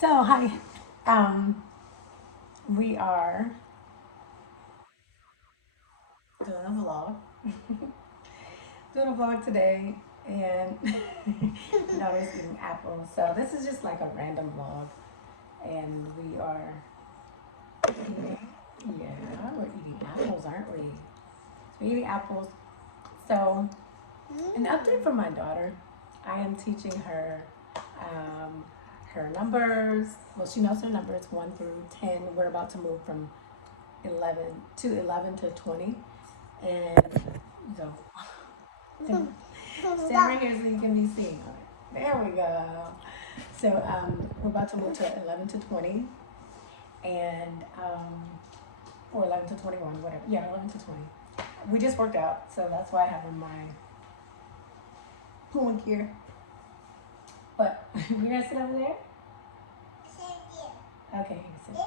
So, hi. Um, we are doing a vlog. Doing a vlog today, and daughter's eating apples. So this is just like a random vlog, and we are eating. Yeah, we're eating apples, aren't we? So we're eating apples. So, an update from my daughter. I am teaching her um, her numbers. Well, she knows her numbers 1 through 10. We're about to move from 11 to 20. And so, stand right here so you can be seen. There we go. So we're about to move to 11 to 20, and or 11 to 21, whatever. Yeah, 11 to 20. We just worked out, so that's why I have on my pulling gear. But you're gonna sit over there. Okay, you can sit.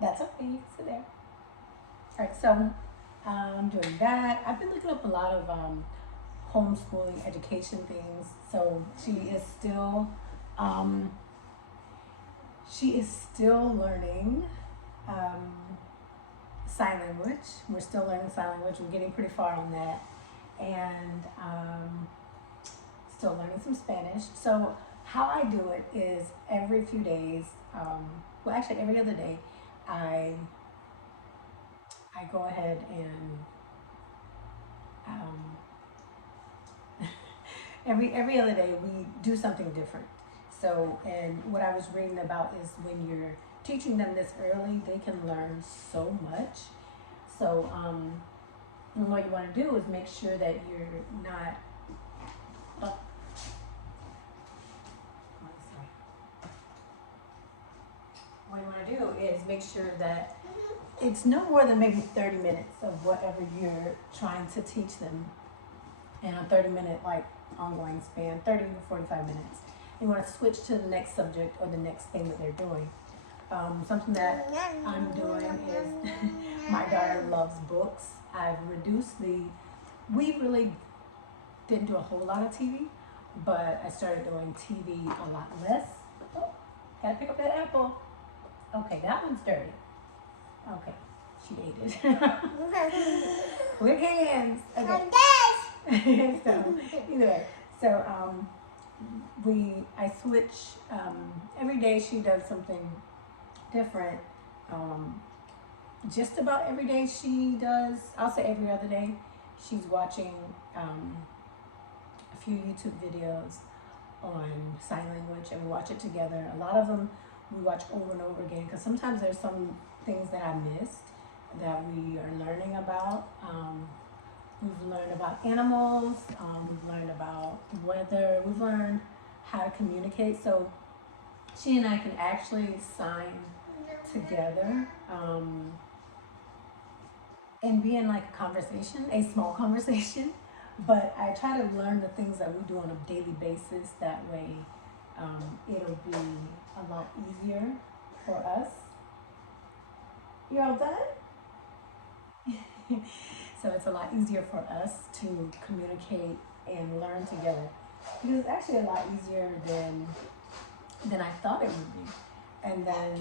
That's okay. You can sit there. All right. So I'm doing that. I've been looking up a lot of homeschooling education things. So um, she is still learning um, sign language. We're still learning sign language. We're getting pretty far on that, and still learning some Spanish. So how I do it is every few days. Well, actually every other day, I I go ahead and um, every other day we do something different. So, and what I was reading about is when you're teaching them this early, they can learn so much. So, and what you want to do is make sure that you're not. Oh, sorry. What you want to do is make sure that it's no more than maybe 30 minutes of whatever you're trying to teach them in a 30-minute like ongoing span, 30 to 45 minutes. You want to switch to the next subject or the next thing that they're doing. Something that I'm doing is my daughter loves books. I've reduced we really didn't do a whole lot of TV, but I started doing TV a lot less. Oh, gotta pick up that apple. Okay, that one's dirty. Okay, she ate it. With hands. Okay. So, either way. So, I switch, every day she does something different. Um, just about every day she does, I'll say every other day, she's watching um, a few YouTube videos on sign language, and we watch it together. A lot of them we watch over and over again because sometimes there's some things that I missed that we are learning about. We've learned about animals, we've learned about weather, we've learned how to communicate. So she and I can actually sign together and be in like a conversation, a small conversation. But I try to learn the things that we do on a daily basis. That way, it'll be a lot easier for us. You all done? So it's a lot easier for us to communicate and learn together because it's actually a lot easier than I thought it would be. And then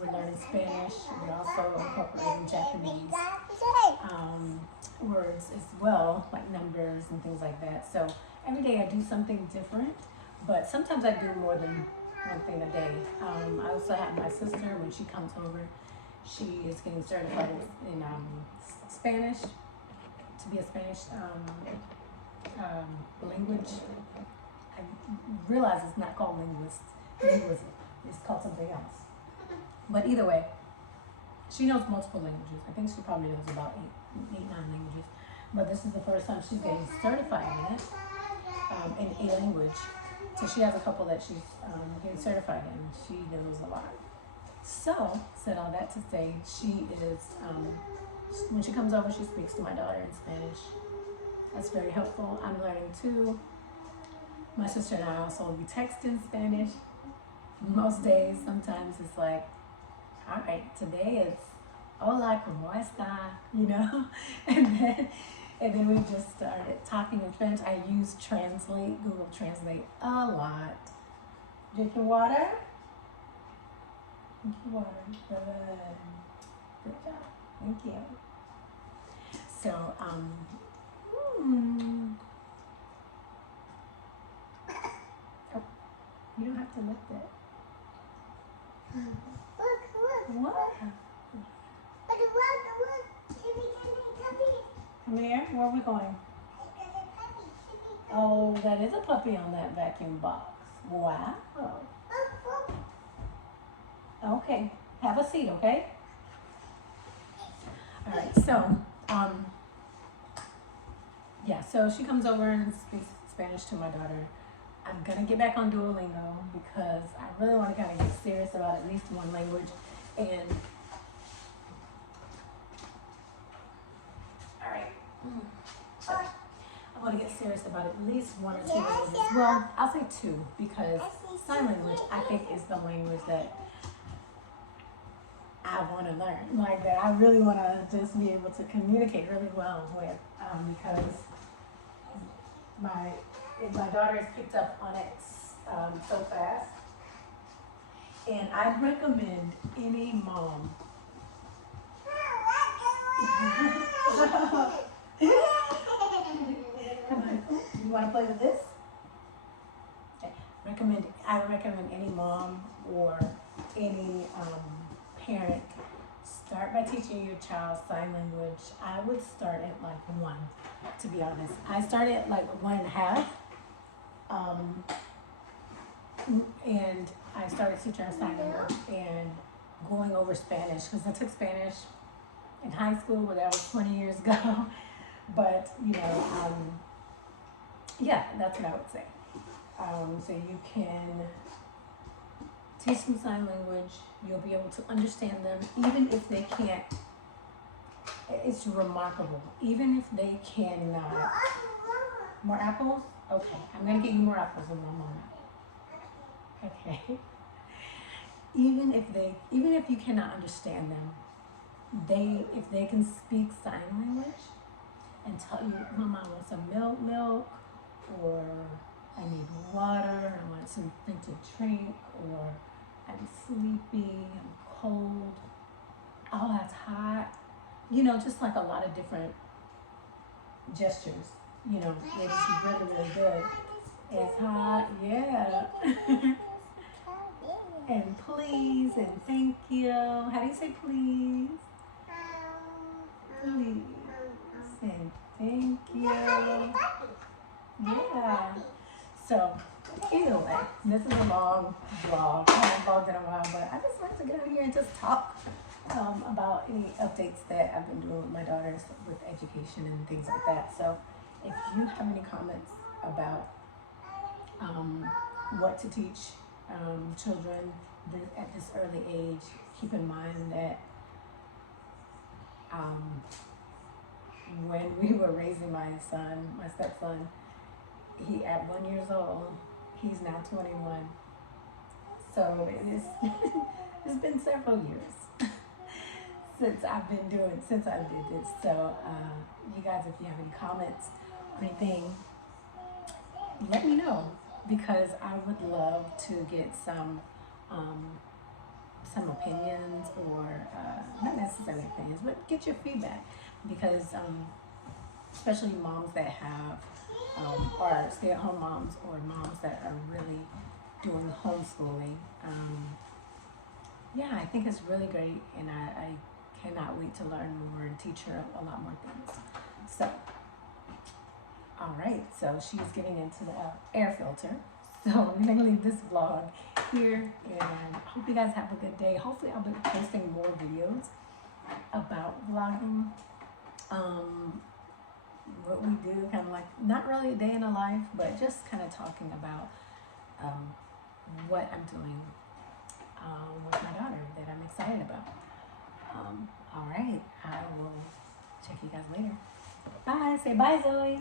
we're learning Spanish. We're also incorporating Japanese words as well, like numbers and things like that. So every day I do something different, but sometimes I do more than one thing a day. I also have my sister when she comes over. She is getting certified in Spanish to be a Spanish language. I realize it's not called linguism. It's called something else. But either way, she knows multiple languages. I think she probably knows about eight, 9 languages. But this is the first time she's getting certified in it, in a language. So she has a couple that she's getting certified in. She knows a lot. So, said all that to say, she is, when she comes over, she speaks to my daughter in Spanish. That's very helpful. I'm learning too. My sister and I also, we text in Spanish. Most days, sometimes it's like, all right, today it's hola, ¿cómo está? You know? And then we just started talking in French. I use Translate, Google Translate a lot. Drinking water? Drink your water. Good. Good job. Thank you. So, hmm. Oh, you don't have to lift it. Look. What? But look. Come here. Where are we going? Oh, that is a puppy on that vacuum box. Wow. Okay. Have a seat, okay? All right. So, yeah. So she comes over and speaks Spanish to my daughter. I'm gonna get back on Duolingo because I really want to kind of get serious about at least one language. And all right. I want to get serious about at least one or two languages. Well, I'll say two because sign language I think is the language that I want to learn. Like that I really want to just be able to communicate really well with because my daughter has picked up on it so fast. And I'd recommend any mom. Come on, you want to play with this? Okay. I would recommend any mom or any parent start by teaching your child sign language. I would start at like 1, to be honest. I started at like 1.5, and I started teaching her sign language and going over Spanish because I took Spanish in high school, but that was 20 years ago. But yeah, that's what I would say. So you can teach them sign language. You'll be able to understand them, even if they can't. It's remarkable. Even if they cannot. More apples? Okay, I'm gonna get you more apples in one moment. Okay. Even if you cannot understand them, if they can speak sign language and tell you, Mama, I want some milk, or I need water, I want something to drink, or I'm sleepy, I'm cold, oh, that's hot. Just like a lot of different gestures. It is really, really good. It's hot, yeah. And please and thank you. How do you say please? Please. And thank you. Yeah. So, either way, this is a long vlog. I haven't vlogged in a while, but I just wanted to get out here and just talk about any updates that I've been doing with my daughters with education and things like that. So, if you have any comments about what to teach children at this early age, keep in mind that when we were raising my stepson, he at 1 year old, he's now 21. So it's been several years since I did this. So you guys, if you have any comments or anything, let me know because I would love to get some opinions or not necessarily opinions, but get your feedback because especially moms that have or stay-at-home moms or moms that are really doing homeschooling. Yeah, I think it's really great, and I cannot wait to learn more and teach her a lot more things. So, all right, so she's getting into the air filter. So I'm gonna leave this vlog here, and I hope you guys have a good day. Hopefully I'll be posting more videos about vlogging. What we do, kind of like, not really a day in a life, but just kind of talking about what I'm doing with my daughter that I'm excited about. All right, I will check you guys later. Bye. Say bye, Zoe.